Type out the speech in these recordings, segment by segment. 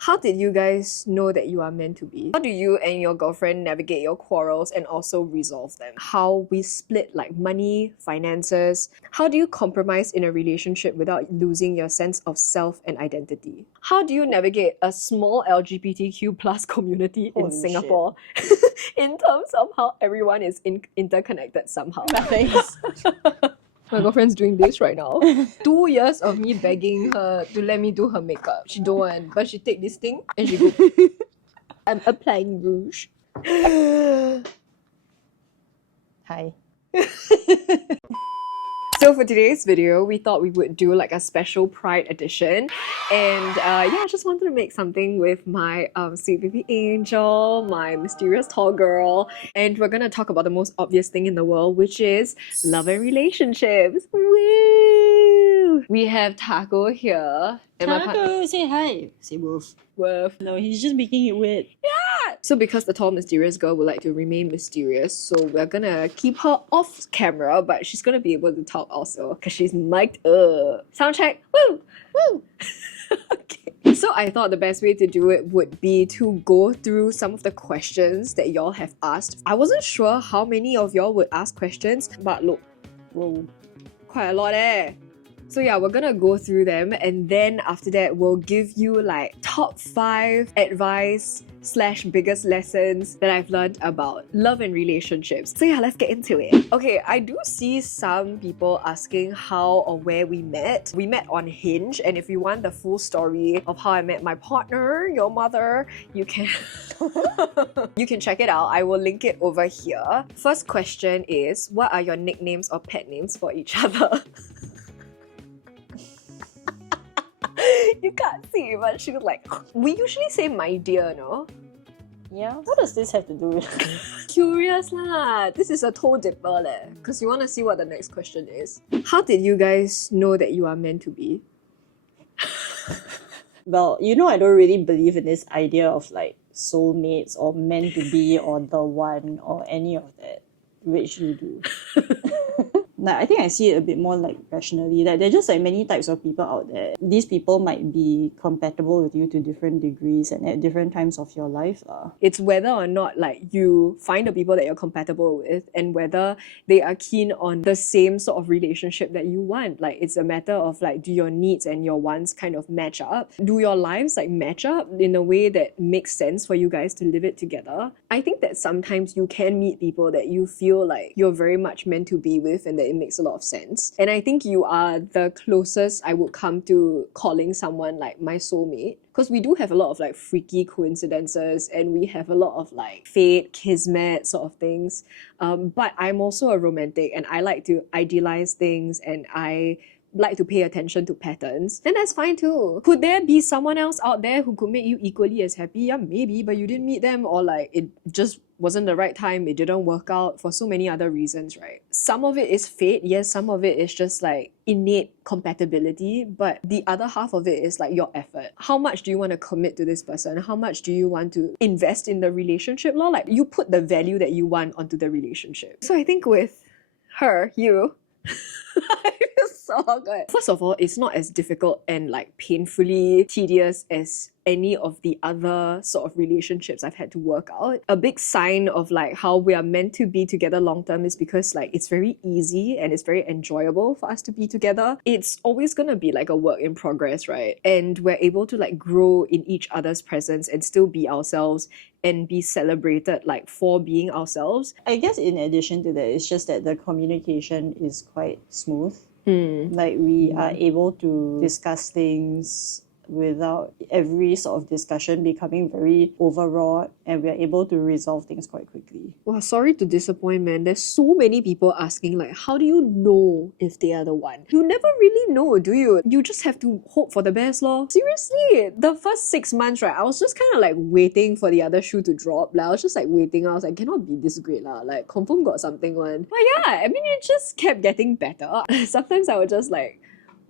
How did you guys know that you are meant to be? How do you and your girlfriend navigate your quarrels and also resolve them? How we split like money, finances? How do you compromise in a relationship without losing your sense of self and identity? How do you navigate a small LGBTQ plus community in Holy Singapore in terms of how everyone is interconnected somehow? Thanks. My girlfriend's doing this right now. 2 years of me begging her to let me do her makeup. She don't want, but she take this thing and she go, I'm applying rouge. Hi. So for today's video, we thought we would do like a special Pride edition. And yeah, I just wanted to make something with my sweet baby angel, my mysterious tall girl. And we're gonna talk about the most obvious thing in the world, which is love and relationships. Woo! We have Taco here. And my Taco, say hi. Say woof. Woof. No, he's just making it weird. So because the tall mysterious girl would like to remain mysterious, so we're gonna keep her off camera, but she's gonna be able to talk also because she's mic'd up. Sound check. Woo! Woo! Okay. So I thought the best way to do it would be to go through some of the questions that y'all have asked. I wasn't sure how many of y'all would ask questions, but look, whoa, quite a lot eh. So yeah, we're gonna go through them, and then after that we'll give you like top 5 advice / biggest lessons that I've learned about love and relationships. So yeah, let's get into it. Okay, I do see some people asking how or where we met. We met on Hinge, and if you want the full story of how I met my partner, your mother, you can you can check it out. I will link it over here. First question is, what are your nicknames or pet names for each other? You can't see, but she was like, we usually say my dear, no? Yeah? What does this have to do with Curious lah. This is a toe dipper leh. Because you want to see what the next question is. How did you guys know that you are meant to be? Well, you know I don't really believe in this idea of like soulmates or meant to be or the one or any of that, which you do. Like, I think I see it a bit more like rationally. Like, there are just like many types of people out there. These people might be compatible with you to different degrees and at different times of your life. It's whether or not like you find the people that you're compatible with and whether they are keen on the same sort of relationship that you want. Like, it's a matter of like, do your needs and your wants kind of match up? Do your lives like match up in a way that makes sense for you guys to live it together? I think that sometimes you can meet people that you feel like you're very much meant to be with and that it makes a lot of sense. And I think you are the closest I would come to calling someone like my soulmate. Because we do have a lot of like freaky coincidences and we have a lot of like fate, kismet sort of things. But I'm also a romantic and I like to idealize things and I like to pay attention to patterns, then that's fine too. Could there be someone else out there who could make you equally as happy? Yeah, maybe, but you didn't meet them or like it just wasn't the right time, it didn't work out for so many other reasons, right? Some of it is fate, yes, some of it is just like innate compatibility, but the other half of it is like your effort. How much do you want to commit to this person? How much do you want to invest in the relationship? Like you put the value that you want onto the relationship. So I think with her, you, I feel so good. First of all, it's not as difficult and like painfully tedious as any of the other sort of relationships I've had to work out. A big sign of like how we are meant to be together long term is because like it's very easy and it's very enjoyable for us to be together. It's always gonna be like a work in progress, right? And we're able to like grow in each other's presence and still be ourselves and be celebrated like for being ourselves. I guess in addition to that, it's just that the communication is quite smooth. Like we are able to discuss things without every sort of discussion becoming very overwrought, and we're able to resolve things quite quickly. Wow, sorry to disappoint, man. There's so many people asking like, how do you know if they are the one? You never really know, do you? You just have to hope for the best lor. Seriously, the first 6 months, right, I was just kind of like waiting for the other shoe to drop. Like, I was just like waiting. I was like, cannot be this great lah. Like, confirm got something one. But yeah, I mean, it just kept getting better. Sometimes I would just like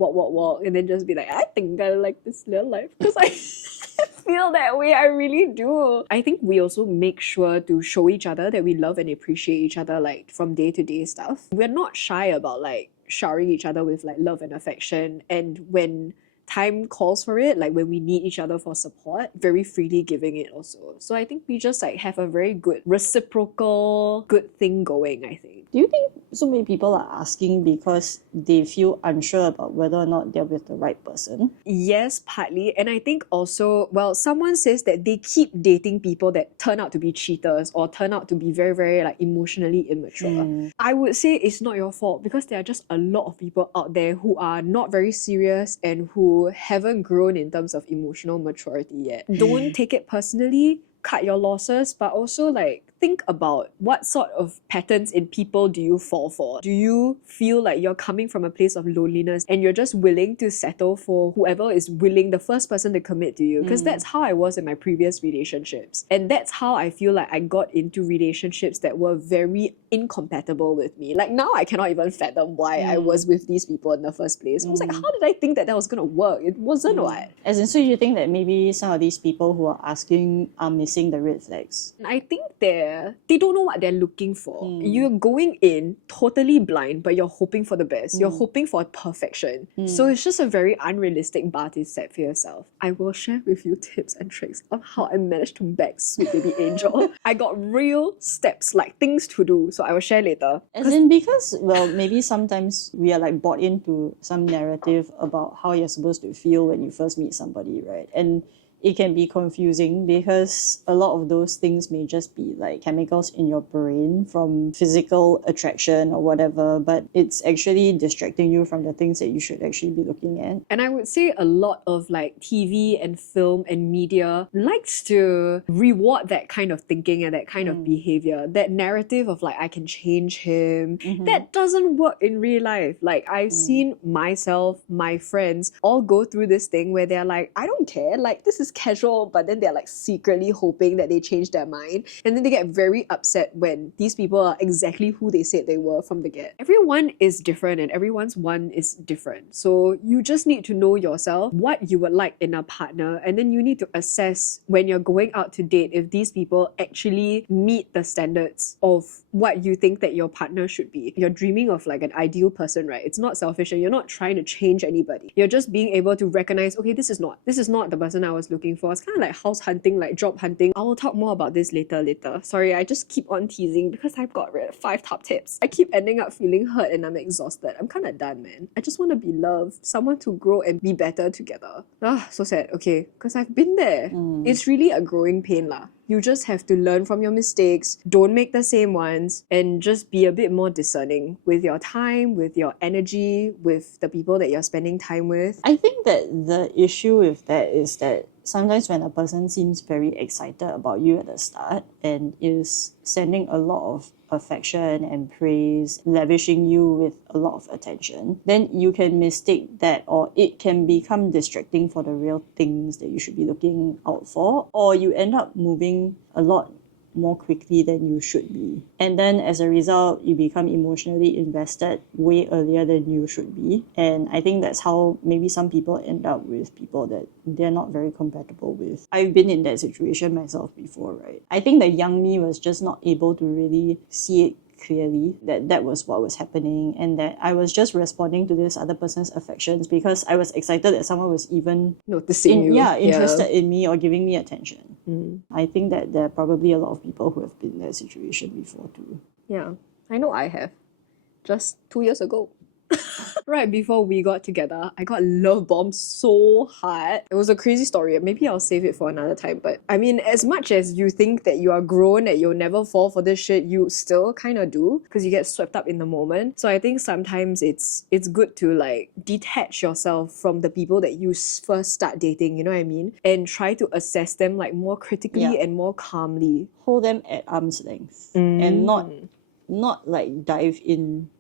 walk, and then just be like, I think I like this little life because I feel that way. I really do. I think we also make sure to show each other that we love and appreciate each other like from day to day stuff. We're not shy about like showering each other with like love and affection, and when time calls for it, like when we need each other for support, very freely giving it also. So I think we just like have a very good reciprocal good thing going, I think. Do you think so many people are asking because they feel unsure about whether or not they're with the right person? Yes, partly. And I think also, well, someone says that they keep dating people that turn out to be cheaters or turn out to be very, very like emotionally immature. I would say it's not your fault because there are just a lot of people out there who are not very serious and who haven't grown in terms of emotional maturity yet. Don't take it personally, cut your losses, but also like think about what sort of patterns in people do you fall for? Do you feel like you're coming from a place of loneliness and you're just willing to settle for whoever is willing, the first person to commit to you? Because that's how I was in my previous relationships. And that's how I feel like I got into relationships that were very incompatible with me. Like now I cannot even fathom why I was with these people in the first place. I was like, how did I think that that was gonna work? It wasn't what? As in, so you think that maybe some of these people who are asking are missing the red flags? I think they don't know what they're looking for. You're going in totally blind, but you're hoping for the best. You're hoping for perfection. So it's just a very unrealistic bar to set for yourself. I will share with you tips and tricks of how I managed to beg sweet baby angel. I got real steps, like things to do. So I will share later. As in, because, well, maybe sometimes we are like bought into some narrative about how you're supposed to feel when you first meet somebody, right? And it can be confusing because a lot of those things may just be like chemicals in your brain from physical attraction or whatever, but it's actually distracting you from the things that you should actually be looking at. And I would say a lot of like TV and film and media likes to reward that kind of thinking and that kind of behavior. That narrative of like, I can change him. That doesn't work in real life. Like I've seen myself, my friends all go through this thing where they're like, I don't care. Like this is casual, but then they're like secretly hoping that they change their mind. And then they get very upset when these people are exactly who they said they were from the get. Everyone is different and everyone's one is different. So you just need to know yourself, what you would like in a partner, and then you need to assess when you're going out to date if these people actually meet the standards of what you think that your partner should be. You're dreaming of like an ideal person, right? It's not selfish and you're not trying to change anybody. You're just being able to recognize, okay, this is not the person I was looking for. It's kind of like house hunting, like job hunting. I will talk more about this later. Sorry, I just keep on teasing because I've got 5 top tips. I keep ending up feeling hurt and I'm exhausted. I'm kind of done, man. I just want to be loved, someone to grow and be better together. So sad. Okay, because I've been there. It's really a growing pain lah. You just have to learn from your mistakes, don't make the same ones, and just be a bit more discerning with your time, with your energy, with the people that you're spending time with. I think that the issue with that is that sometimes when a person seems very excited about you at the start and is sending a lot of affection and praise, lavishing you with a lot of attention, then you can mistake that, or it can become distracting for the real things that you should be looking out for, or you end up moving a lot more quickly than you should be. And then as a result, you become emotionally invested way earlier than you should be. And I think that's how maybe some people end up with people that they're not very compatible with. I've been in that situation myself before, right? I think the young me was just not able to really see it clearly that that was what was happening and that I was just responding to this other person's affections because I was excited that someone was even noticing you. Interested in me or giving me attention. I think that there are probably a lot of people who have been in that situation before too. Yeah, I know I have. Just 2 years ago. Right before we got together, I got love bombed so hard. It was a crazy story. Maybe I'll save it for another time. But I mean, as much as you think that you are grown, that you'll never fall for this shit, you still kind of do because you get swept up in the moment. So I think sometimes it's good to like detach yourself from the people that you first start dating, you know what I mean? And try to assess them like more critically and more calmly. Hold them at arm's length and not like dive in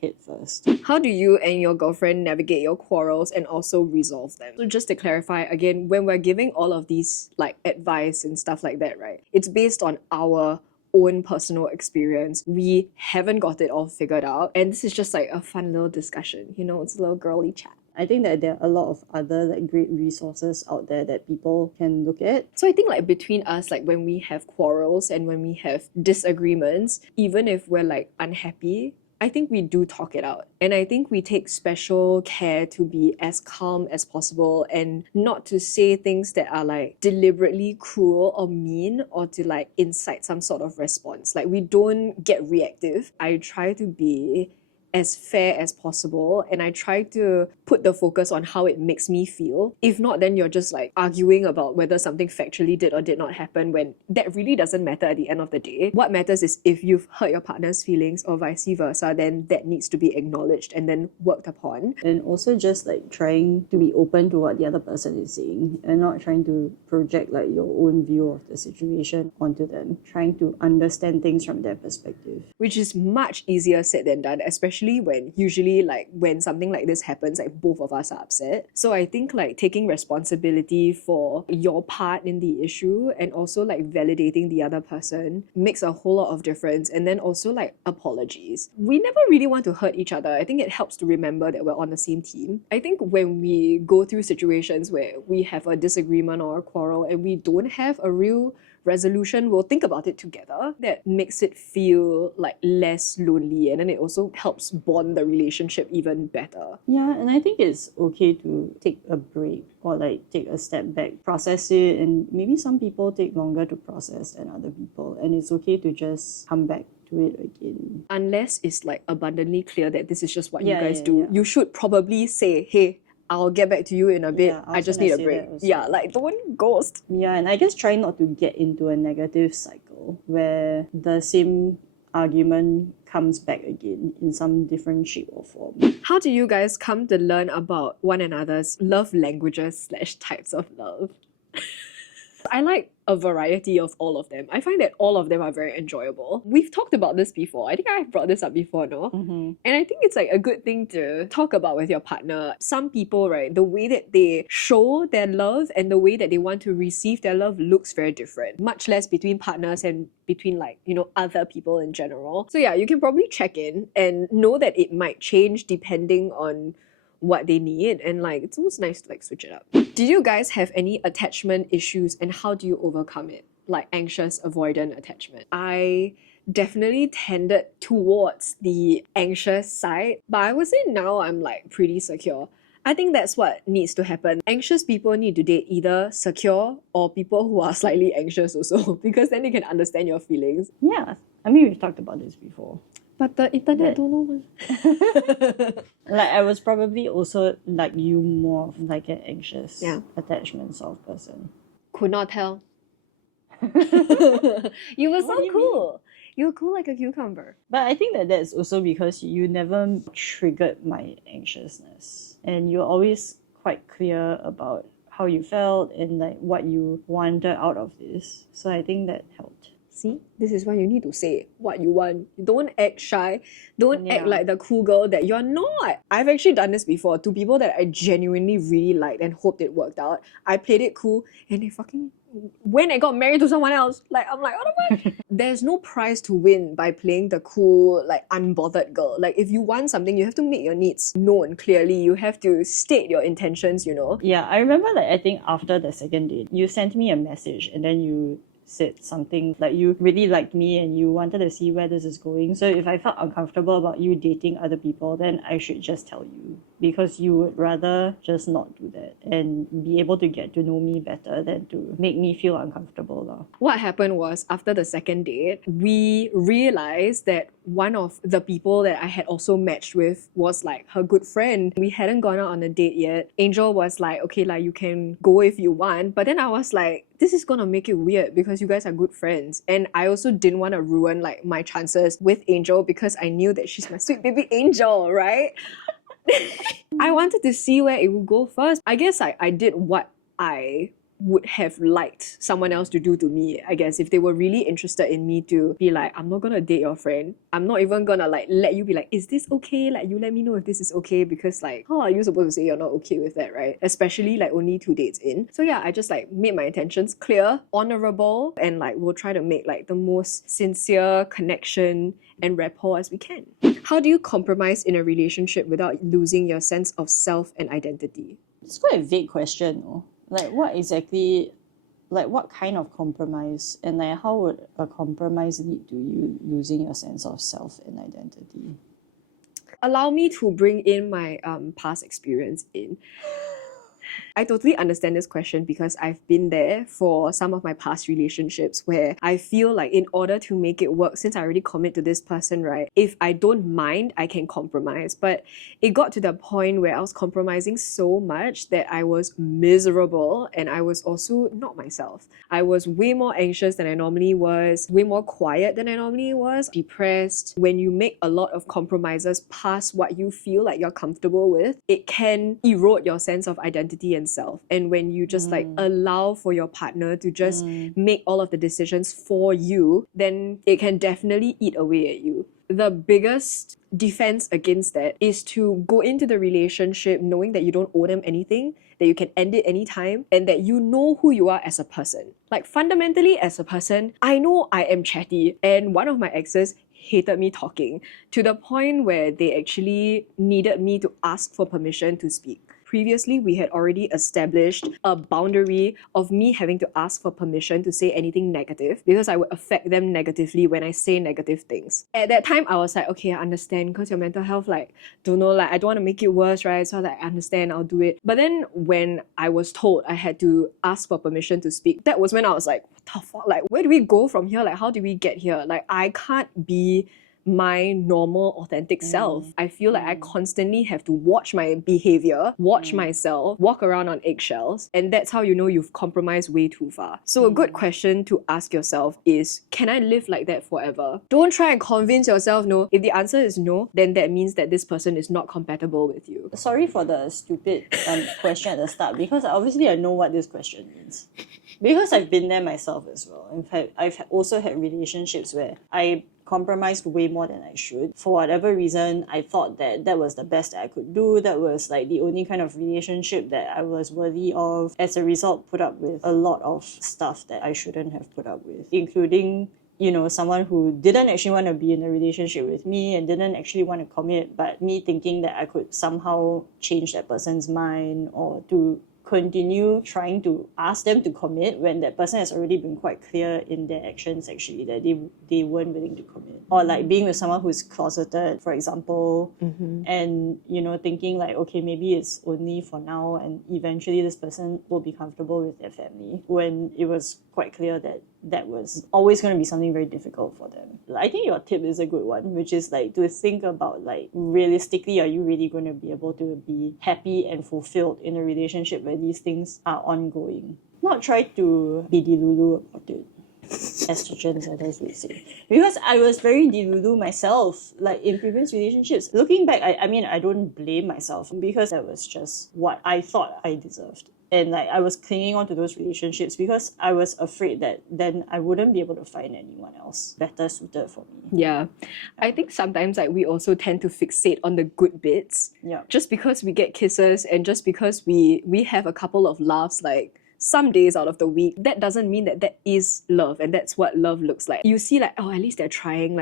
head first. How do you and your girlfriend navigate your quarrels and also resolve them? So just to clarify again, when we're giving all of these like advice and stuff like that, right? It's based on our own personal experience. We haven't got it all figured out. And this is just like a fun little discussion. You know, it's a little girly chat. I think that there are a lot of other like great resources out there that people can look at. So I think like between us, like when we have quarrels and when we have disagreements, even if we're like unhappy, I think we do talk it out. And I think we take special care to be as calm as possible and not to say things that are like deliberately cruel or mean or to like incite some sort of response. Like we don't get reactive. I try to be as fair as possible and I try to put the focus on how it makes me feel. If not, then you're just like arguing about whether something factually did or did not happen when that really doesn't matter at the end of the day. What matters is if you've hurt your partner's feelings or vice versa, then that needs to be acknowledged and then worked upon. And also just like trying to be open to what the other person is saying and not trying to project like your own view of the situation onto them. Trying to understand things from their perspective. Which is much easier said than done, especially when usually like when something like this happens, like both of us are upset. So I think like taking responsibility for your part in the issue and also like validating the other person makes a whole lot of difference. And then also like apologies. We never really want to hurt each other. I think it helps to remember that we're on the same team. I think when we go through situations where we have a disagreement or a quarrel and we don't have a real resolution, we'll think about it together. That makes it feel like less lonely and then it also helps bond the relationship even better. Yeah, and I think it's okay to take a break or like take a step back, process it, and maybe some people take longer to process than other people, and it's okay to just come back to it again. Unless it's like abundantly clear that this is just what you Yeah, guys yeah, do, yeah. you should probably say, hey, I'll get back to you in a bit. Yeah, I I was just gonna need a say break. that also. Yeah, like don't ghost. Yeah, and I guess try not to get into a negative cycle where the same argument comes back again in some different shape or form. How do you guys come to learn about one another's love languages / types of love? I like a variety of all of them. I find that all of them are very enjoyable. We've talked about this before. I think I've brought this up before, no? Mm-hmm. And I think it's like a good thing to talk about with your partner. Some people, right, the way that they show their love and the way that they want to receive their love looks very different. Much less between partners and between like, you know, other people in general. So yeah, you can probably check in and know that it might change depending on what they need, and like it's almost nice to like switch it up. Do you guys have any attachment issues and how do you overcome it? Like anxious avoidant attachment. I definitely tended towards the anxious side, but I would say now I'm like pretty secure. I think that's what needs to happen. Anxious people need to date either secure or people who are slightly anxious also, because then they can understand your feelings. Yeah, I mean, we've talked about this before. But the internet don't know. Like, I was probably also like you, more of like an anxious Yeah. attachment sort of person. Could not tell. You were so do you cool. You were cool like a cucumber. But I think that that's also because you never triggered my anxiousness. And you're always quite clear about how you felt and like what you wanted out of this. So I think that helped. See, this is why you need to say what you want. Don't act shy. Don't act Yeah. like the cool girl that you're not. I've actually done this before to people that I genuinely really liked and hoped it worked out. I played it cool and they fucking when I got married to someone else. Like I'm like, what the fuck? There's no prize to win by playing the cool, like unbothered girl. Like if you want something, you have to make your needs known clearly. You have to state your intentions, you know. Yeah, I remember like I think after the second date, you sent me a message and then you said something like you really liked me and you wanted to see where this is going. So if I felt uncomfortable about you dating other people, then I should just tell you, because you would rather just not do that and be able to get to know me better than to make me feel uncomfortable lah. What happened was after the second date, we realized that one of the people that I had also matched with was like her good friend. We hadn't gone out on a date yet. Angel was like, okay, like you can go if you want. But then I was like, this is gonna make it weird because you guys are good friends. And I also didn't want to ruin like my chances with Angel because I knew that she's my sweet baby Angel, right? I wanted to see where it would go first. I guess I did what I would have liked someone else to do to me. I guess if they were really interested in me to be like, I'm not gonna date your friend. I'm not even gonna like let you be like, is this okay? Like you let me know if this is okay, because like how are you supposed to say you're not okay with that, right? Especially like only 2 dates in. So yeah, I just like made my intentions clear, honorable, and like we'll try to make like the most sincere connection and rapport as we can. How do you compromise in a relationship without losing your sense of self and identity? It's quite a vague question, no? Like what exactly, like what kind of compromise, and like how would a compromise lead to you losing your sense of self and identity? Allow me to bring in my past experience in. I totally understand this question because I've been there for some of my past relationships where I feel like in order to make it work, since I already commit to this person, right? If I don't mind, I can compromise. But it got to the point where I was compromising so much that I was miserable and I was also not myself. I was way more anxious than I normally was, way more quiet than I normally was, depressed. When you make a lot of compromises past what you feel like you're comfortable with, it can erode your sense of identity and self. And when you just like allow for your partner to just make all of the decisions for you, then it can definitely eat away at you. The biggest defense against that is to go into the relationship knowing that you don't owe them anything, that you can end it anytime, and that you know who you are as a person. Like fundamentally as a person, I know I am chatty, and one of my exes hated me talking to the point where they actually needed me to ask for permission to speak. Previously, we had already established a boundary of me having to ask for permission to say anything negative because I would affect them negatively when I say negative things. At that time, I was like, okay, I understand because your mental health, like, don't know, like, I don't want to make it worse, right? So I understand, I'll do it. But then when I was told I had to ask for permission to speak, that was when I was like, what the fuck? Like, where do we go from here? Like, how do we get here? Like, I can't be my normal authentic self. I feel like I constantly have to watch my behavior, watch myself, walk around on eggshells, and that's how you know you've compromised way too far. So a good question to ask yourself is, can I live like that forever? Don't try and convince yourself no. If the answer is no, then that means that this person is not compatible with you. Sorry for the stupid question at the start, because obviously I know what this question means. Because I've been there myself as well. In fact, I've also had relationships where I compromised way more than I should. For whatever reason, I thought that that was the best that I could do. That was like the only kind of relationship that I was worthy of. As a result, put up with a lot of stuff that I shouldn't have put up with, including, you know, someone who didn't actually want to be in a relationship with me and didn't actually want to commit, but me thinking that I could somehow change that person's mind or to continue trying to ask them to commit when that person has already been quite clear in their actions actually that they weren't willing to commit. Or like being with someone who's closeted, for example, and, you know, thinking like, okay, maybe it's only for now and eventually this person will be comfortable with their family, when it was quite clear that that was always going to be something very difficult for them. I think your tip is a good one, which is like to think about like, realistically, are you really going to be able to be happy and fulfilled in a relationship where these things are ongoing? Not try to be delulu about it, as Gen Zers would say. Because I was very delulu myself, like in previous relationships. Looking back, I mean, I don't blame myself because that was just what I thought I deserved. And like I was clinging on to those relationships because I was afraid that then I wouldn't be able to find anyone else better suited for me. Yeah. I think sometimes like we also tend to fixate on the good bits. Yeah. Just because we get kisses and just because we have a couple of laughs like some days out of the week, that doesn't mean that that is love and that's what love looks like. You see like, oh, at least they're trying,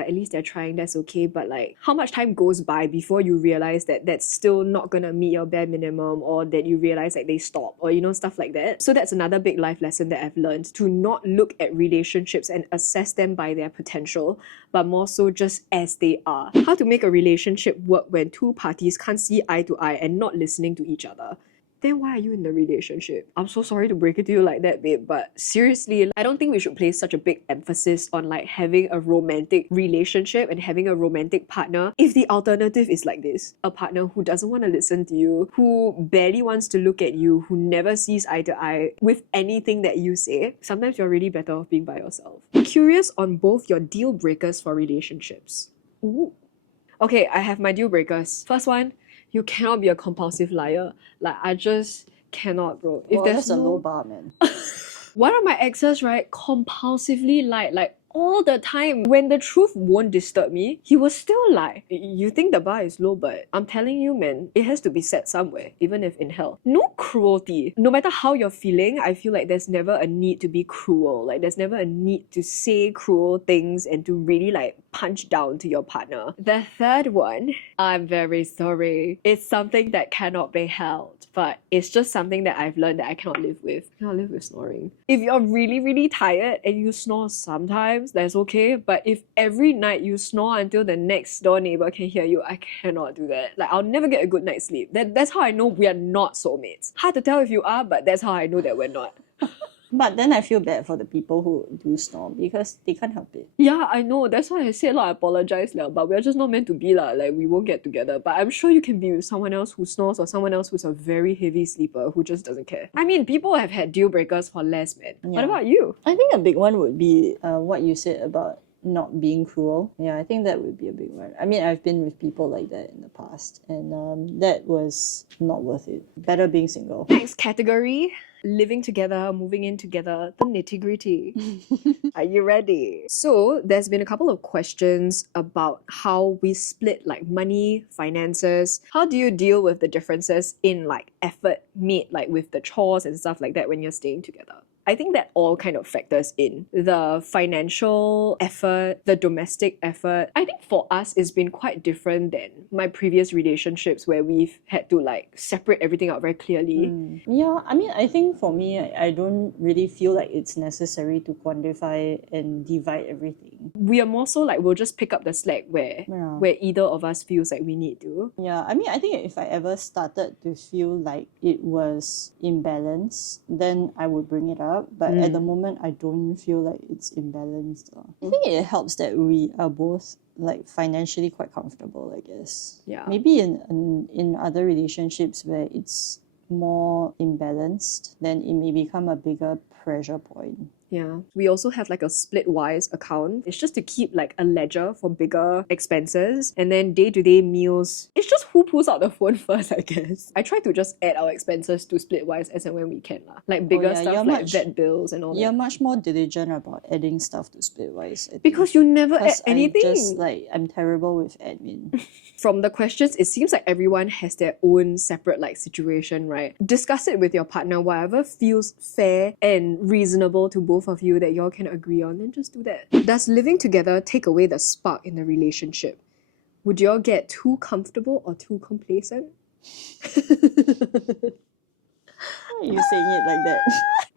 that's okay. But like, how much time goes by before you realize that that's still not gonna meet your bare minimum, or that you realize like they stop, or you know, stuff like that. So that's another big life lesson that I've learned, to not look at relationships and assess them by their potential, but more so just as they are. How to make a relationship work when two parties can't see eye to eye and not listening to each other. Then why are you in the relationship? I'm so sorry to break it to you like that, babe, but seriously, I don't think we should place such a big emphasis on like having a romantic relationship and having a romantic partner if the alternative is like this. A partner who doesn't want to listen to you, who barely wants to look at you, who never sees eye to eye with anything that you say. Sometimes you're really better off being by yourself. Curious on both your deal breakers for relationships. Ooh. Okay, I have my deal breakers. First one, you cannot be a compulsive liar. Like, I just cannot, bro. Well, that's a low bar, man. One of my exes, right, compulsively lied, like all the time. When the truth won't disturb me, he will still lie. You think the bar is low, but I'm telling you, man, it has to be set somewhere, even if in hell. No cruelty. No matter how you're feeling, I feel like there's never a need to be cruel. Like, there's never a need to say cruel things and to really like punch down to your partner. The third one, I'm very sorry. It's something that cannot be held, but it's just something that I've learned that I cannot live with. I cannot live with snoring. If you're really, really tired and you snore sometimes, times, that's okay. But if every night you snore until the next door neighbor can hear you, I cannot do that. Like, I'll never get a good night's sleep. That's how I know we are not soulmates. Hard to tell if you are, but that's how I know that we're not. But then I feel bad for the people who do snore because they can't help it. Yeah, I know. That's why I said I apologize now, but we're just not meant to be lah. Like, we won't get together. But I'm sure you can be with someone else who snores or someone else who's a very heavy sleeper who just doesn't care. I mean, people have had deal breakers for less, man. What Yeah. about you? I think a big one would be what you said about not being cruel. Yeah, I think that would be a big one. I mean, I've been with people like that in the past, and that was not worth it. Better being single. Next category, living together, moving in together, the nitty-gritty. Are you ready? So there's been a couple of questions about how we split like money, finances. How do you deal with the differences in like effort made like with the chores and stuff like that when you're staying together? I think that all kind of factors in. The financial effort, the domestic effort. I think for us it's been quite different than my previous relationships where we've had to like separate everything out very clearly. Yeah, I mean, I think for me, I don't really feel like it's necessary to quantify and divide everything. We are more so like we'll just pick up the slack where either of us feels like we need to. Yeah, I mean, I think if I ever started to feel like it was imbalanced, then I would bring it up. But at the moment, I don't feel like it's imbalanced. I think it helps that we are both like financially quite comfortable, I guess. Yeah. Maybe in other relationships where it's more imbalanced, then it may become a bigger pressure point. Yeah. We also have like a Splitwise account. It's just to keep like a ledger for bigger expenses. And then day-to-day meals, it's just who pulls out the phone first, I guess. I try to just add our expenses to Splitwise as and when we can. Like bigger stuff like vet bills and all that. You're much more diligent about adding stuff to Splitwise. I think. Because you never add anything. I'm terrible with admin. From the questions, it seems like everyone has their own separate like situation, right? Discuss it with your partner, whatever feels fair and reasonable to both of you that y'all can agree on, then just do that. Does living together take away the spark in the relationship? Would y'all get too comfortable or too complacent? Why are you saying it like that?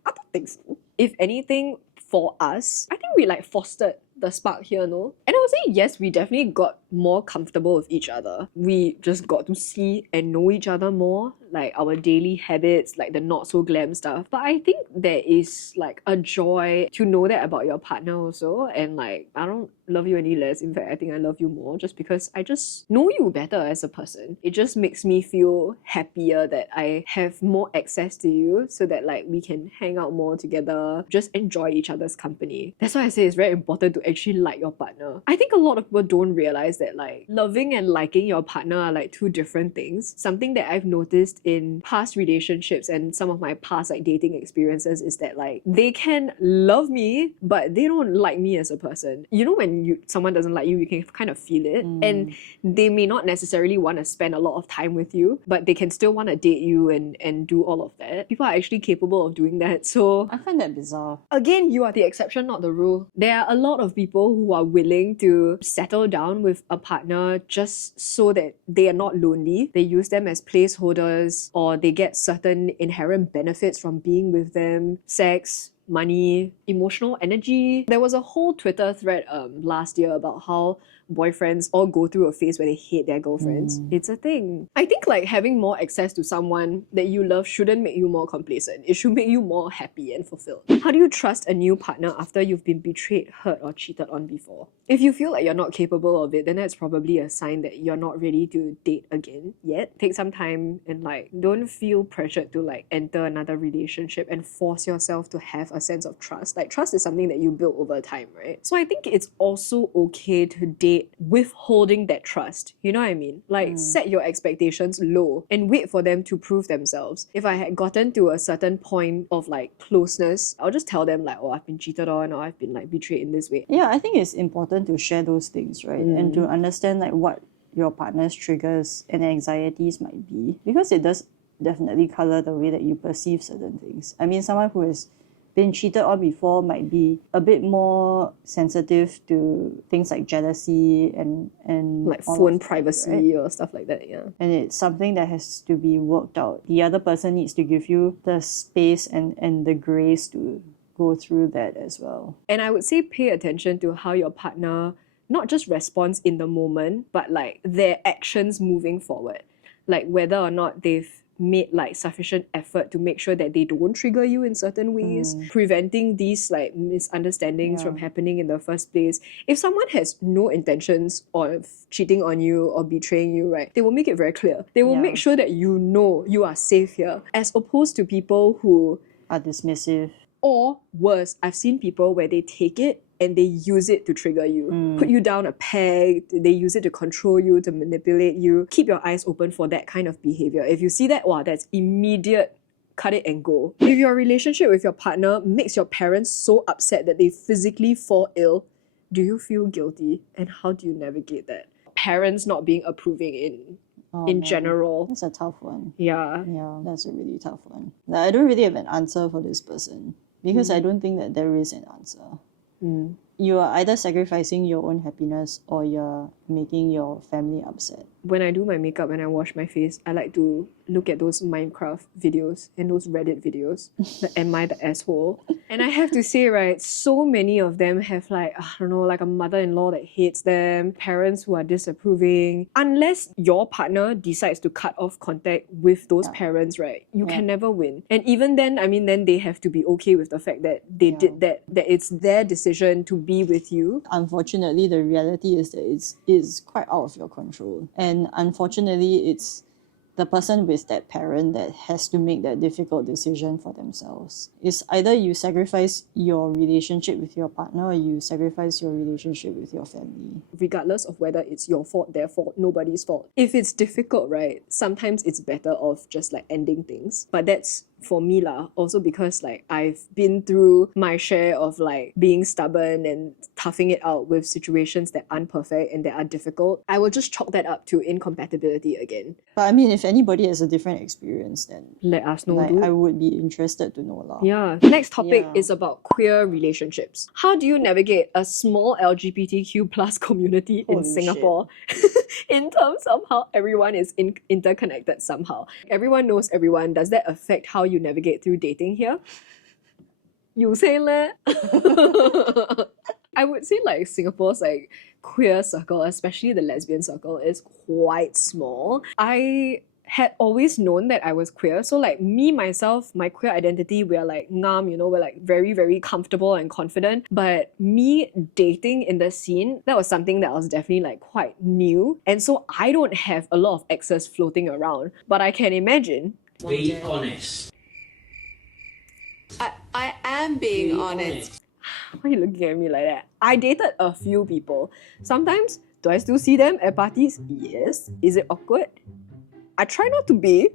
I don't think so. If anything, for us, I think we like fostered the spark here, no? And I would say yes, we definitely got more comfortable with each other. We just got to see and know each other more, like our daily habits, like the not so glam stuff. But I think there is like a joy to know that about your partner also, and like I don't love you any less. In fact, I think I love you more just because I just know you better as a person. It just makes me feel happier that I have more access to you so that like we can hang out more together, just enjoy each other's company. That's why I say it's very important to actually like your partner. I think a lot of people don't realize that like loving and liking your partner are like two different things. Something that I've noticed in past relationships and some of my past like dating experiences is that like they can love me but they don't like me as a person. You know when someone doesn't like you, you can kind of feel it. And they may not necessarily want to spend a lot of time with you, but they can still want to date you and do all of that. People are actually capable of doing that. So I find that bizarre. again, you are the exception, not the rule. There are a lot of people who are willing to settle down with a partner just so that they are not lonely. They use them as placeholders or they get certain inherent benefits from being with them. Sex, money, emotional energy. There was a whole Twitter thread last year about how boyfriends all go through a phase where they hate their girlfriends. It's a thing. I think like having more access to someone that you love shouldn't make you more complacent. It should make you more happy and fulfilled. How do you trust a new partner after you've been betrayed, hurt, or cheated on before? If you feel like you're not capable of it, then that's probably a sign that you're not ready to date again yet. Take some time and like don't feel pressured to like enter another relationship and force yourself to have a sense of trust. Like trust is something that you build over time, right? So I think it's also okay to date withholding that trust. You know what I mean? Like set your expectations low and wait for them to prove themselves. If I had gotten to a certain point of like closeness, I'll just tell them like, oh, I've been cheated on or I've been like betrayed in this way. Yeah, I think it's important to share those things, right? And to understand like what your partner's triggers and anxieties might be, because it does definitely color the way that you perceive certain things. I mean, someone who has been cheated on before might be a bit more sensitive to things like jealousy and like phone privacy, right? Or stuff like that, yeah. And it's something that has to be worked out. The other person needs to give you the space and the grace to go through that as well. And I would say pay attention to how your partner not just responds in the moment, but like their actions moving forward. Like whether or not they've made like sufficient effort to make sure that they don't trigger you in certain ways, preventing these like misunderstandings from happening in the first place. If someone has no intentions of cheating on you or betraying you, right, they will make it very clear. They will make sure that you know you are safe here, as opposed to people who are dismissive. Or worse, I've seen people where they take it and they use it to trigger you, put you down a peg, they use it to control you, to manipulate you. Keep your eyes open for that kind of behavior. If you see that, wow, that's immediate, cut it and go. If your relationship with your partner makes your parents so upset that they physically fall ill, do you feel guilty? And how do you navigate that? Parents not being approving in general. That's a tough one. Yeah. Yeah, that's a really tough one. Like, I don't really have an answer for this person because I don't think that there is an answer. You are either sacrificing your own happiness or you're making your family upset. When I do my makeup and I wash my face, I like to look at those Minecraft videos and those Reddit videos. The Am I the Asshole? And I have to say, right, so many of them have like, I don't know, like a mother-in-law that hates them, parents who are disapproving. Unless your partner decides to cut off contact with those parents, right, you can never win. And even then, I mean, then they have to be okay with the fact that they did that it's their decision to be with you. Unfortunately, the reality is that it's quite out of your control. And unfortunately, it's the person with that parent that has to make that difficult decision for themselves. It's either you sacrifice your relationship with your partner or you sacrifice your relationship with your family. Regardless of whether it's your fault, their fault, nobody's fault. If it's difficult, right, sometimes it's better off just like ending things. But that's for me lah, also because like I've been through my share of like being stubborn and toughing it out with situations that aren't perfect and that are difficult. I will just chalk that up to incompatibility again. But I mean, if anybody has a different experience, then let us know. Like, I would be interested to know lah. Yeah. Next topic is about queer relationships. How do you navigate a small LGBTQ plus community in Singapore in terms of how everyone is interconnected somehow? Everyone knows everyone. Does that affect how you navigate through dating here? You say leh? I would say like Singapore's like queer circle, especially the lesbian circle, is quite small. I had always known that I was queer. So like me, myself, my queer identity, we're like ngam, you know, we're like very, very comfortable and confident. But me dating in the scene, that was something that was definitely like quite new. And so I don't have a lot of exes floating around. But I can imagine. Be honest. I am being honest. Why are you looking at me like that? I dated a few people. Sometimes, do I still see them at parties? Yes. Is it awkward? I try not to be.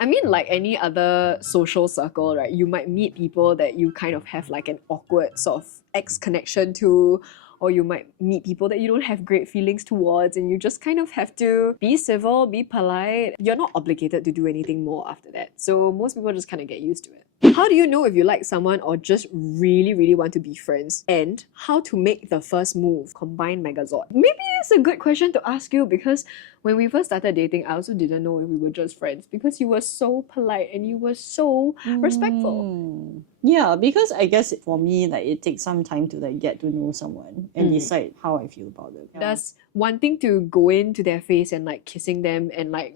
I mean, like any other social circle, right? You might meet people that you kind of have like an awkward sort of ex connection to, or you might meet people that you don't have great feelings towards, and you just kind of have to be civil, be polite. You're not obligated to do anything more after that. So most people just kind of get used to it. How do you know if you like someone or just really, really want to be friends? And how to make the first move? Combine Megazord. Maybe it's a good question to ask you because when we first started dating, I also didn't know if we were just friends because you were so polite and you were so respectful. Yeah, because I guess for me, like it takes some time to like get to know someone and decide how I feel about them. Does wanting to go into their face and like kissing them and like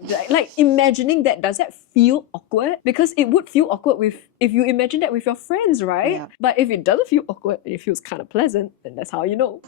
imagining that, does that feel awkward? Because it would feel awkward if you imagine that with your friends, right? Yeah. But if it doesn't feel awkward and it feels kind of pleasant, then that's how you know.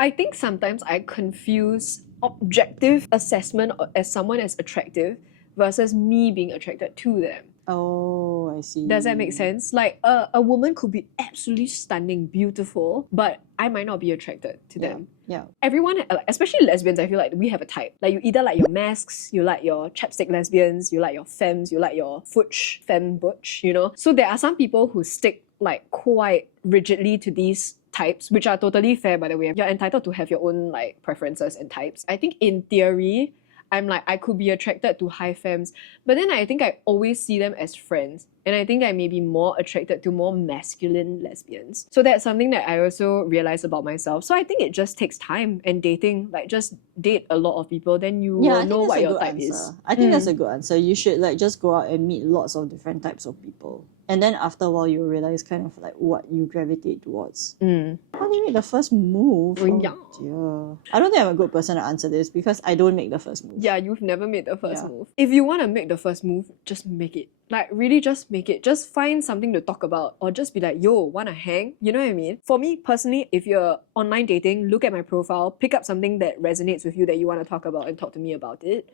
I think sometimes I confuse objective assessment as someone as attractive versus me being attracted to them. Oh, I see. Does that make sense? Like a woman could be absolutely stunning, beautiful, but I might not be attracted to them. Yeah. Everyone, especially lesbians, I feel like we have a type. Like you either like your masks, you like your chapstick lesbians, you like your femmes, you like your futch, femme butch, you know? So there are some people who stick like quite rigidly to these types, which are totally fair, by the way. You're entitled to have your own like preferences and types. I think in theory, I'm like, I could be attracted to high femmes, but then I think I always see them as friends. And I think I may be more attracted to more masculine lesbians. So that's something that I also realized about myself. So I think it just takes time and dating. Like just date a lot of people, then you will know what your type is. I think that's a good answer. You should like just go out and meet lots of different types of people And then after a while, you realize kind of like what you gravitate towards. Mm. How do you make the first move? Yeah. Dear. I don't think I'm a good person to answer this because I don't make the first move. Yeah, you've never made the first Yeah. move. If you want to make the first move, just make it. Like, really just make it. Just find something to talk about or just be like, yo, wanna hang? You know what I mean? For me, personally, if you're online dating, look at my profile, pick up something that resonates with you that you want to talk about and talk to me about it.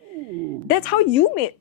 That's how you made...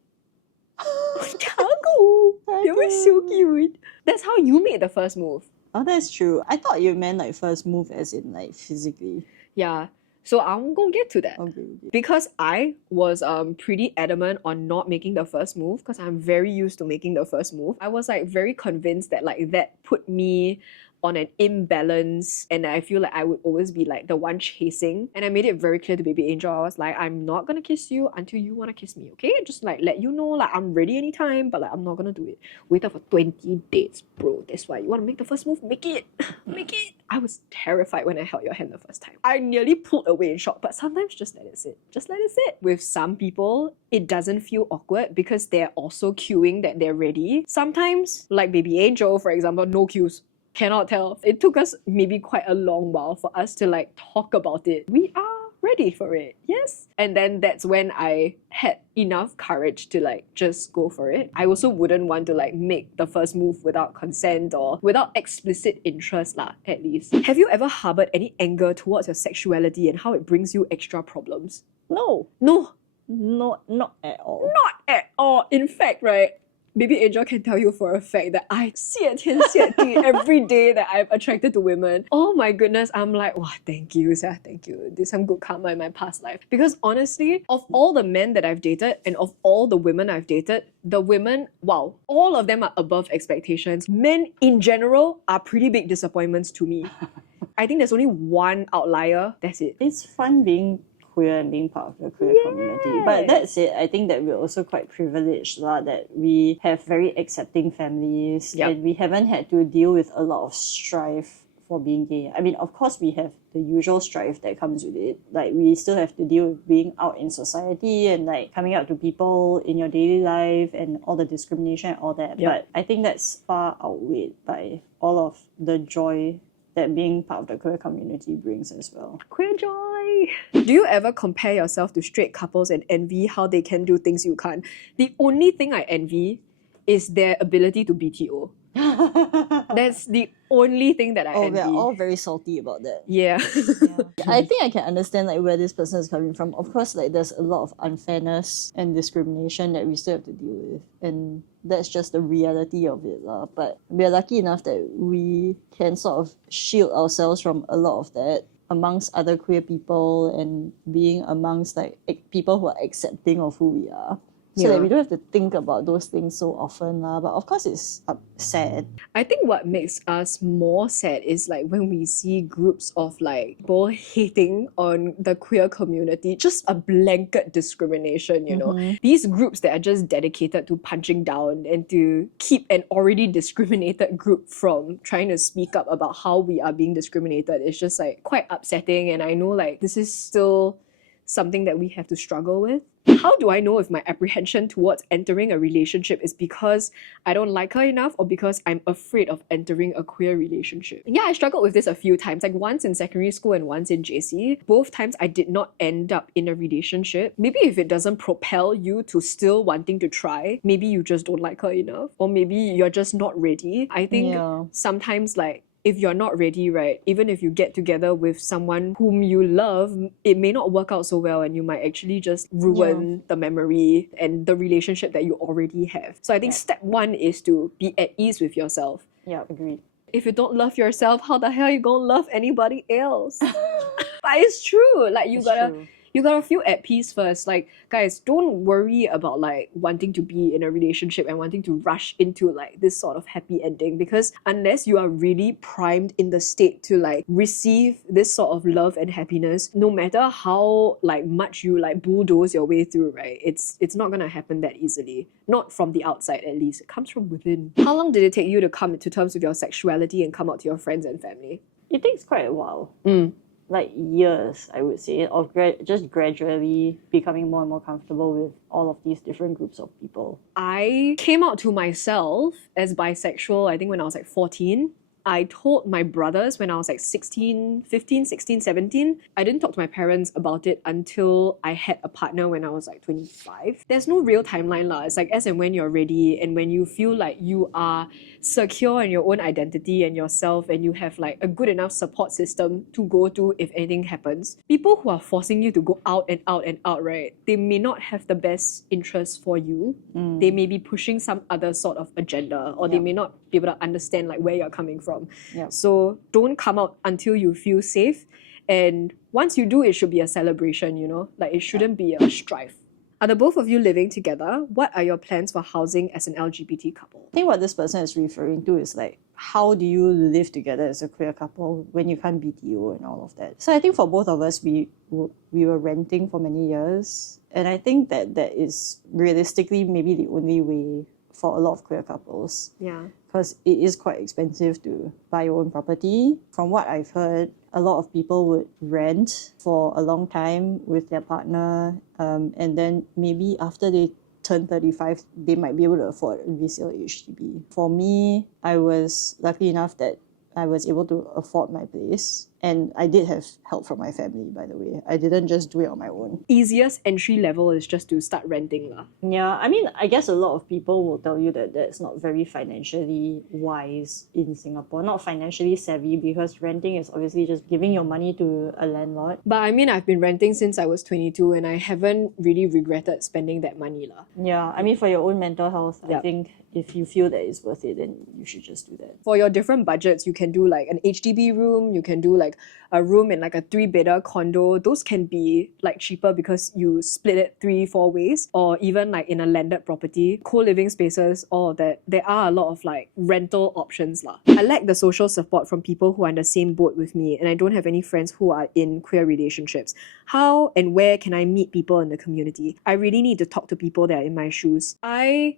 They were so cute. That's how you made the first move. Oh, that's true. I thought you meant like first move as in like physically. Yeah. So I'm gonna get to that. Okay. Because I was pretty adamant on not making the first move because I'm very used to making the first move. I was like very convinced that like that put me on an imbalance and I feel like I would always be like the one chasing. And I made it very clear to baby Angel. I was like, I'm not gonna kiss you until you wanna kiss me, okay? Just like let you know like I'm ready anytime, but like I'm not gonna do it. Waited for 20 dates, bro. That's why you wanna make the first move, make it. Make it. I was terrified when I held your hand the first time. I nearly pulled away in shock, but sometimes just let it sit. Just let it sit. With some people, it doesn't feel awkward because they're also queuing that they're ready. Sometimes, like baby Angel, for example, no cues. Cannot tell. It took us maybe quite a long while for us to like talk about it. We are ready for it, yes? And then that's when I had enough courage to like just go for it. I also wouldn't want to like make the first move without consent or without explicit interest lah, at least. Have you ever harbored any anger towards your sexuality and how it brings you extra problems? No. No, Not at all. not at all. In fact, right, Baby Angel can tell you for a fact that I see it every day that I'm attracted to women. Oh my goodness, I'm like, wow, thank you, sir, thank you. There's some good karma in my past life. Because honestly, of all the men that I've dated and of all the women I've dated, the women, wow, all of them are above expectations. Men in general are pretty big disappointments to me. I think there's only one outlier, that's it. It's fun being queer and being part of the queer community. But that's it. I think that we're also quite privileged that we have very accepting families and we haven't had to deal with a lot of strife for being gay. I mean, of course, we have the usual strife that comes with it. Like, we still have to deal with being out in society and like coming out to people in your daily life and all the discrimination and all that. But I think that's far outweighed by all of the joy that being part of the queer community brings as well. Queer joy! Do you ever compare yourself to straight couples and envy how they can do things you can't? The only thing I envy is their ability to BTO. That's the only thing that I envy. We're all very salty about that. Yeah. I think I can understand like where this person is coming from. Of course, like there's a lot of unfairness and discrimination that we still have to deal with, and that's just the reality of it lah. But we're lucky enough that we can sort of shield ourselves from a lot of that amongst other queer people and being amongst like people who are accepting of who we are. So that we don't have to think about those things so often lah. But of course it's sad. I think what makes us more sad is like when we see groups of like people hating on the queer community, just a blanket discrimination, you know. These groups that are just dedicated to punching down and to keep an already discriminated group from trying to speak up about how we are being discriminated is just like quite upsetting. And I know like this is still something that we have to struggle with. How do I know if my apprehension towards entering a relationship is because I don't like her enough or because I'm afraid of entering a queer relationship? Yeah, I struggled with this a few times, like once in secondary school and once in JC. Both times I did not end up in a relationship. Maybe if it doesn't propel you to still wanting to try, maybe you just don't like her enough, or maybe you're just not ready. I think sometimes like if you're not ready, right, even if you get together with someone whom you love, it may not work out so well and you might actually just ruin the memory and the relationship that you already have. So I think step one is to be at ease with yourself. Yeah, agreed. If you don't love yourself, how the hell are you gonna love anybody else? But it's true. Like you gotta feel at peace first. Like, guys, don't worry about like wanting to be in a relationship and wanting to rush into like this sort of happy ending, because unless you are really primed in the state to like receive this sort of love and happiness, no matter how like much you like bulldoze your way through, right, it's not gonna happen that easily. Not from the outside, at least. It comes from within. How long did it take you to come to terms with your sexuality and come out to your friends and family? It takes quite a while. like years, I would say, of just gradually becoming more and more comfortable with all of these different groups of people. I came out to myself as bisexual, I think when I was like 14. I told my brothers when I was like 16, 15, 16, 17. I didn't talk to my parents about it until I had a partner when I was like 25. There's no real timeline lah. It's like as and when you're ready and when you feel like you are secure in your own identity and yourself and you have like a good enough support system to go to if anything happens. People who are forcing you to go out and out and out, right? They may not have the best interest for you. They may be pushing some other sort of agenda or they may not be able to understand like where you're coming from. Yep. So don't come out until you feel safe. And once you do, it should be a celebration, you know? Like it shouldn't be a strife. Are the both of you living together? What are your plans for housing as an LGBT couple? I think what this person is referring to is like, how do you live together as a queer couple when you can't BTO and all of that? So I think for both of us, we were renting for many years. And I think that is realistically maybe the only way for a lot of queer couples. Yeah. Because it is quite expensive to buy your own property. From what I've heard, a lot of people would rent for a long time with their partner, and then maybe after they turn 35, they might be able to afford resale HDB. For me, I was lucky enough that I was able to afford my place. And I did have help from my family, by the way. I didn't just do it on my own. Easiest entry level is just to start renting lah. Yeah, I mean, I guess a lot of people will tell you that that's not very financially wise in Singapore. Not financially savvy, because renting is obviously just giving your money to a landlord. But I mean, I've been renting since I was 22 and I haven't really regretted spending that money lah. Yeah, I mean, for your own mental health, I Yep. think if you feel that it's worth it, then you should just do that. For your different budgets, you can do like an HDB room, you can do like a room in like a 3-bedder condo. Those can be like cheaper because you split it 3-4 ways, or even like in a landed property, co-living spaces, all of that. There are a lot of like rental options lah. I lack the social support from people who are in the same boat with me, and I don't have any friends who are in queer relationships. How and where can I meet people in the community? I really need to talk to people that are in my shoes. I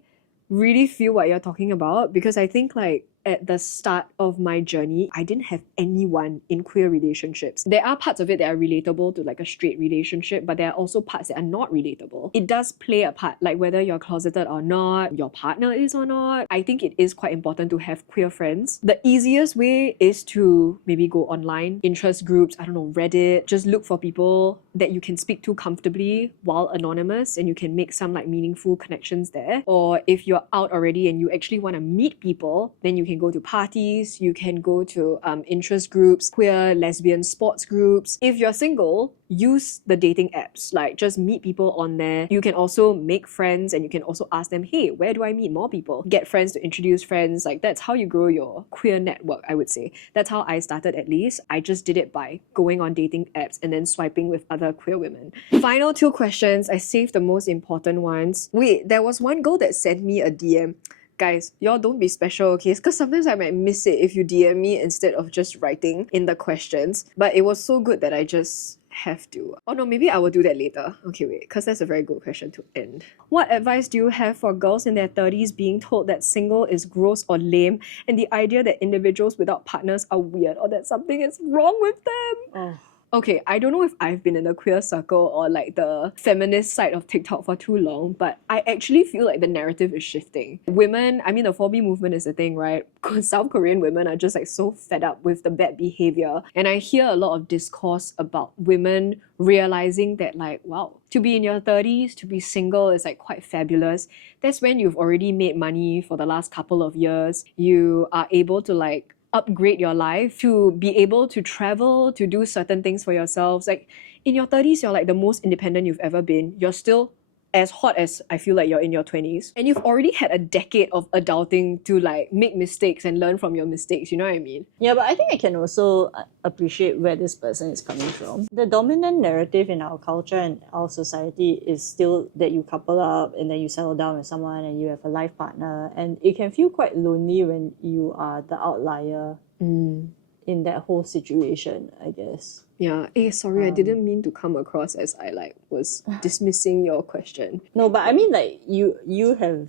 really feel what you're talking about, because I think like at the start of my journey, I didn't have anyone in queer relationships. There are parts of it that are relatable to like a straight relationship, but there are also parts that are not relatable. It does play a part, like whether you're closeted or not, your partner is or not. I think it is quite important to have queer friends. The easiest way is to maybe go online, interest groups, I don't know, Reddit. Just look for people that you can speak to comfortably while anonymous, and you can make some like meaningful connections there. Or if you're out already and you actually want to meet people, then you can go to parties, you can go to interest groups, queer, lesbian sports groups. If you're single, use the dating apps. Like just meet people on there. You can also make friends, and you can also ask them, hey, where do I meet more people? Get friends to introduce friends. Like that's how you grow your queer network, I would say. That's how I started, at least. I just did it by going on dating apps and then swiping with other queer women. Final 2 questions. I saved the most important ones. Wait, there was one girl that sent me a DM. Guys, y'all don't be special, okay? Because sometimes I might miss it if you DM me instead of just writing in the questions. But it was so good that I just have to. Oh no, maybe I will do that later. Okay, wait, because that's a very good question to end. What advice do you have for girls in their 30s being told that single is gross or lame, and the idea that individuals without partners are weird or that something is wrong with them? Oh. Okay, I don't know if I've been in the queer circle or like the feminist side of TikTok for too long, but I actually feel like the narrative is shifting. Women, I mean, the 4B movement is a thing, right? South Korean women are just like so fed up with the bad behavior. And I hear a lot of discourse about women realizing that like, wow, to be in your 30s, to be single is like quite fabulous. That's when you've already made money for the last couple of years. You are able to like upgrade your life, to be able to travel, to do certain things for yourselves. Like in your 30s, you're like the most independent you've ever been. You're still as hot as I feel like you're in your 20s. And you've already had a decade of adulting to like make mistakes and learn from your mistakes, you know what I mean? Yeah, but I think I can also appreciate where this person is coming from. The dominant narrative in our culture and our society is still that you couple up and then you settle down with someone and you have a life partner. And it can feel quite lonely when you are the outlier in that whole situation, I guess. Yeah. Sorry, I didn't mean to come across as I like was dismissing your question. No, but I mean like you have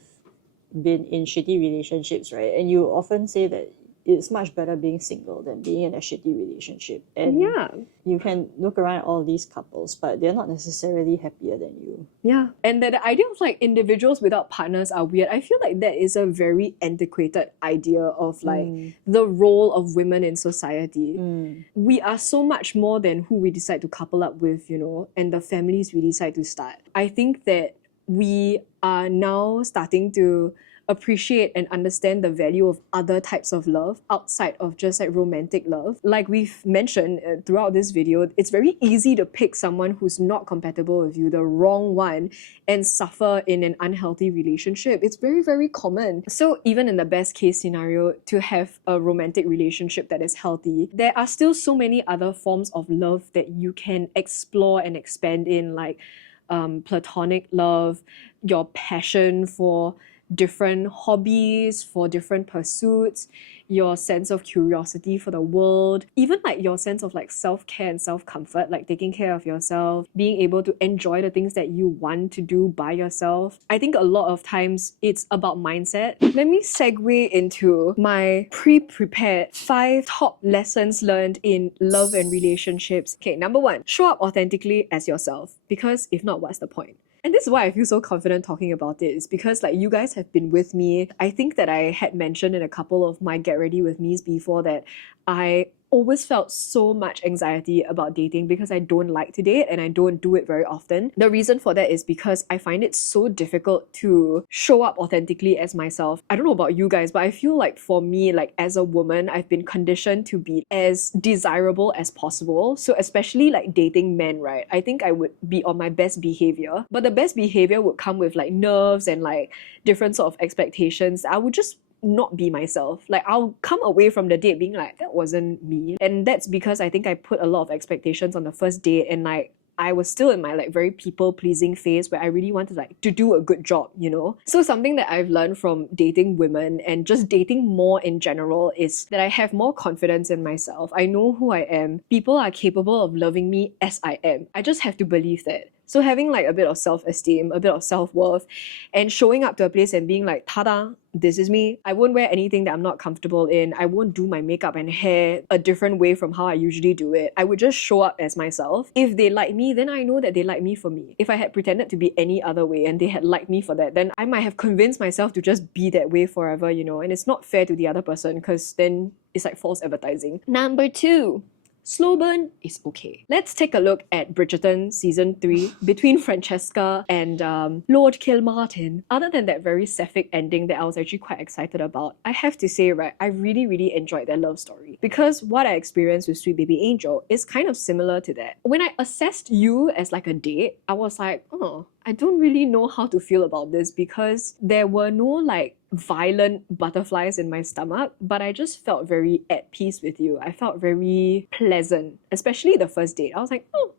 been in shitty relationships, right? And you often say that it's much better being single than being in a shitty relationship. And Yeah. you can look around all these couples, but they're not necessarily happier than you. Yeah. And the idea of like individuals without partners are weird. I feel like that is a very antiquated idea of like the role of women in society. We are so much more than who we decide to couple up with, you know, and the families we decide to start. I think that we are now starting to appreciate and understand the value of other types of love outside of just like romantic love. Like we've mentioned throughout this video, it's very easy to pick someone who's not compatible with you, the wrong one, and suffer in an unhealthy relationship. It's very, very common. So even in the best case scenario, to have a romantic relationship that is healthy, there are still so many other forms of love that you can explore and expand in, like platonic love, your passion for different hobbies, for different pursuits, your sense of curiosity for the world, even like your sense of like self-care and self-comfort, like taking care of yourself, being able to enjoy the things that you want to do by yourself. I think a lot of times it's about mindset. Let me segue into my pre-prepared 5 top lessons learned in love and relationships. Okay, number 1, show up authentically as yourself, because if not, what's the point? And this is why I feel so confident talking about it, is because like you guys have been with me. I think that I had mentioned in a couple of my Get Ready With Me's before that I always felt so much anxiety about dating because I don't like to date and I don't do it very often. The reason for that is because I find it so difficult to show up authentically as myself. I don't know about you guys, but I feel like for me, like as a woman, I've been conditioned to be as desirable as possible. So especially like dating men, right? I think I would be on my best behavior, but the best behavior would come with like nerves and like different sort of expectations. I would just not be myself. Like I'll come away from the date being like, that wasn't me. And that's because I think I put a lot of expectations on the first date, and like I was still in my like very people-pleasing phase where I really wanted like to do a good job, you know? So something that I've learned from dating women and just dating more in general is that I have more confidence in myself. I know who I am. People are capable of loving me as I am. I just have to believe that. So having like a bit of self-esteem, a bit of self-worth, and showing up to a place and being like, tada, this is me. I won't wear anything that I'm not comfortable in. I won't do my makeup and hair a different way from how I usually do it. I would just show up as myself. If they like me, then I know that they like me for me. If I had pretended to be any other way and they had liked me for that, then I might have convinced myself to just be that way forever, you know? And it's not fair to the other person because then it's like false advertising. Number 2. Slow burn is okay. Let's take a look at Bridgerton season 3 between Francesca and Lord Kilmartin. Other than that very sapphic ending that I was actually quite excited about, I have to say, right, I really enjoyed their love story, because what I experienced with Sweet Baby Angel is kind of similar to that. When I assessed you as like a date, I was like, oh, I don't really know how to feel about this, because there were no like violent butterflies in my stomach, but I just felt very at peace with you. I felt very pleasant, especially the first date. I was like, oh,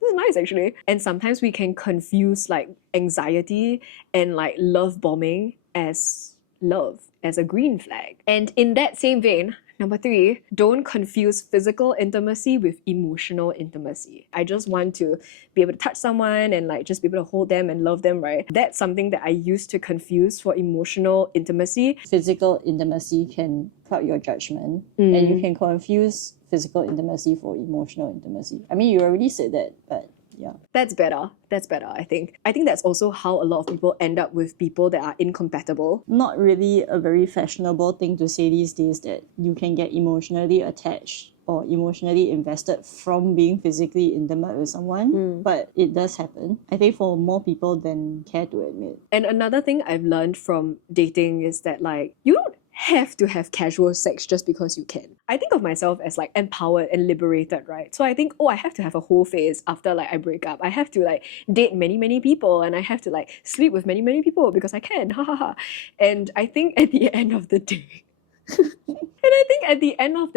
this is nice actually. And sometimes we can confuse like anxiety and like love bombing as love, as a green flag. And in that same vein, number 3, don't confuse physical intimacy with emotional intimacy. I just want to be able to touch someone and like just be able to hold them and love them, right? That's something that I used to confuse for emotional intimacy. Physical intimacy can cloud your judgment, and you can confuse physical intimacy for emotional intimacy. I mean, you already said that, but yeah. That's better. That's better, I think. I think that's also how a lot of people end up with people that are incompatible. Not really a very fashionable thing to say these days, that you can get emotionally attached or emotionally invested from being physically intimate with someone, but it does happen. I think for more people than care to admit. And another thing I've learned from dating is that like, you don't have to have casual sex just because you can. I think of myself as like empowered and liberated, right? So I think, oh, I have to have a whole phase after like I break up. I have to like date many people, and I have to like sleep with many people because I can. Ha ha ha. And I think at the end of the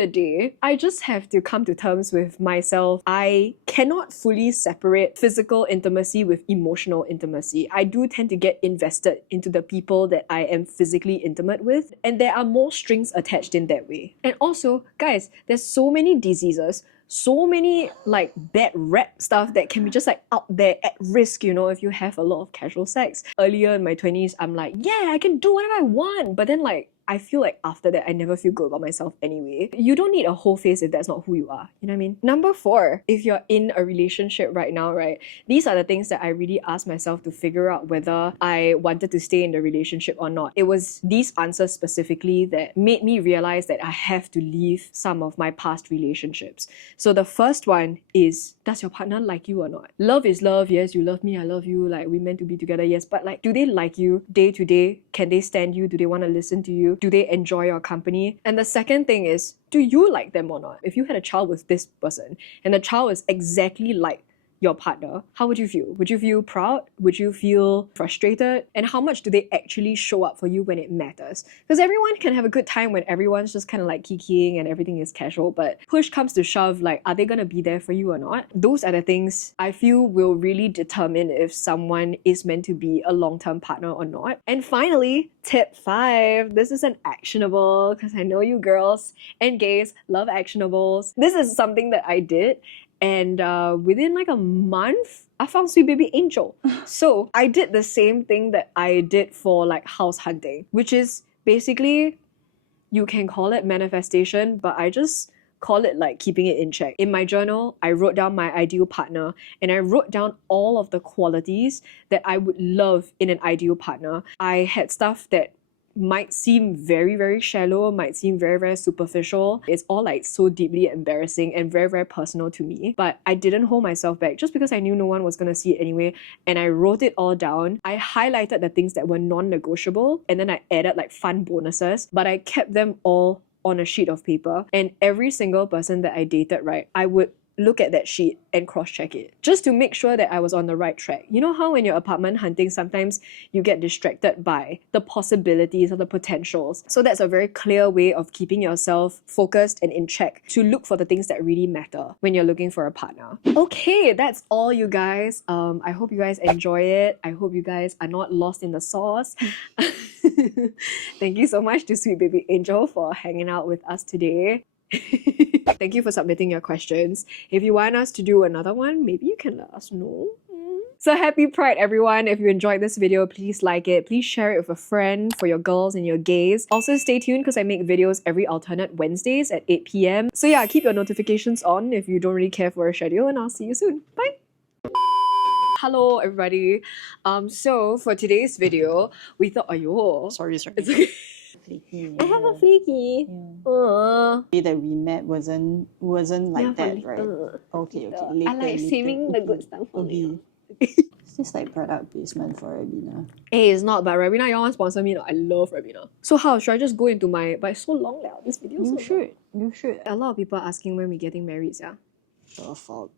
day, I just have to come to terms with myself. I cannot fully separate physical intimacy with emotional intimacy. I do tend to get invested into the people that I am physically intimate with, and there are more strings attached in that way. And also, guys, there's so many diseases, so many like bad rep stuff that can be just like out there at risk, you know, if you have a lot of casual sex. Earlier in my 20s, I'm like, yeah, I can do whatever I want. But then like, I feel like after that, I never feel good about myself anyway. You don't need a whole face if that's not who you are. You know what I mean? Number 4, if you're in a relationship right now, right, these are the things that I really asked myself to figure out whether I wanted to stay in the relationship or not. It was these answers specifically that made me realize that I have to leave some of my past relationships. So the first one is, does your partner like you or not? Love is love. Yes, you love me, I love you. Like, we meant to be together. Yes, but like, do they like you day to day? Can they stand you? Do they want to listen to you? Do they enjoy your company? And the second thing is, do you like them or not? If you had a child with this person and the child is exactly like your partner, how would you feel? Would you feel proud? Would you feel frustrated? And how much do they actually show up for you when it matters? Because everyone can have a good time when everyone's just kind of like kikiing and everything is casual, but push comes to shove, like, are they gonna be there for you or not? Those are the things I feel will really determine if someone is meant to be a long-term partner or not. And finally, tip 5. This is an actionable, because I know you girls and gays love actionables. This is something that I did, and within like a month, I found Sweet Baby Angel. So I did the same thing that I did for like house hunting, which is basically, you can call it manifestation, but I just call it like keeping it in check. In my journal, I wrote down my ideal partner and I wrote down all of the qualities that I would love in an ideal partner. I had stuff that might seem very, very shallow, might seem very, very superficial. It's all like so deeply embarrassing and very, very personal to me. But I didn't hold myself back just because I knew no one was gonna see it anyway. And I wrote it all down. I highlighted the things that were non-negotiable and then I added like fun bonuses, but I kept them all on a sheet of paper. And every single person that I dated, right, I would look at that sheet and cross-check it just to make sure that I was on the right track. You know how when you're apartment hunting, sometimes you get distracted by the possibilities or the potentials. So that's a very clear way of keeping yourself focused and in check to look for the things that really matter when you're looking for a partner. Okay, that's all, you guys. I hope you guys enjoy it. I hope you guys are not lost in the sauce. Thank you so much to Sweet Baby Angel for hanging out with us today. Thank you for submitting your questions. If you want us to do another one, maybe you can let us know. So happy Pride, everyone. If you enjoyed this video, please like it. Please share it with a friend for your girls and your gays. Also stay tuned because I make videos every alternate Wednesdays at 8 p.m. So yeah, keep your notifications on if you don't really care for a schedule, and I'll see you soon. Bye! Hello everybody. So for today's video, we thought, Sorry. it's okay. Flaky. I have a flaky. The way that we met wasn't like that, right? Okay. Later, I like saving the good stuff for later. Is this like product placement for Rabina? Hey, it's not, but Rabina, you want to sponsor me? No, I love Rabina. So how should I just go into my? But it's so long now. This video. You so long. You should. A lot of people are asking when we getting married, yeah. The fuck.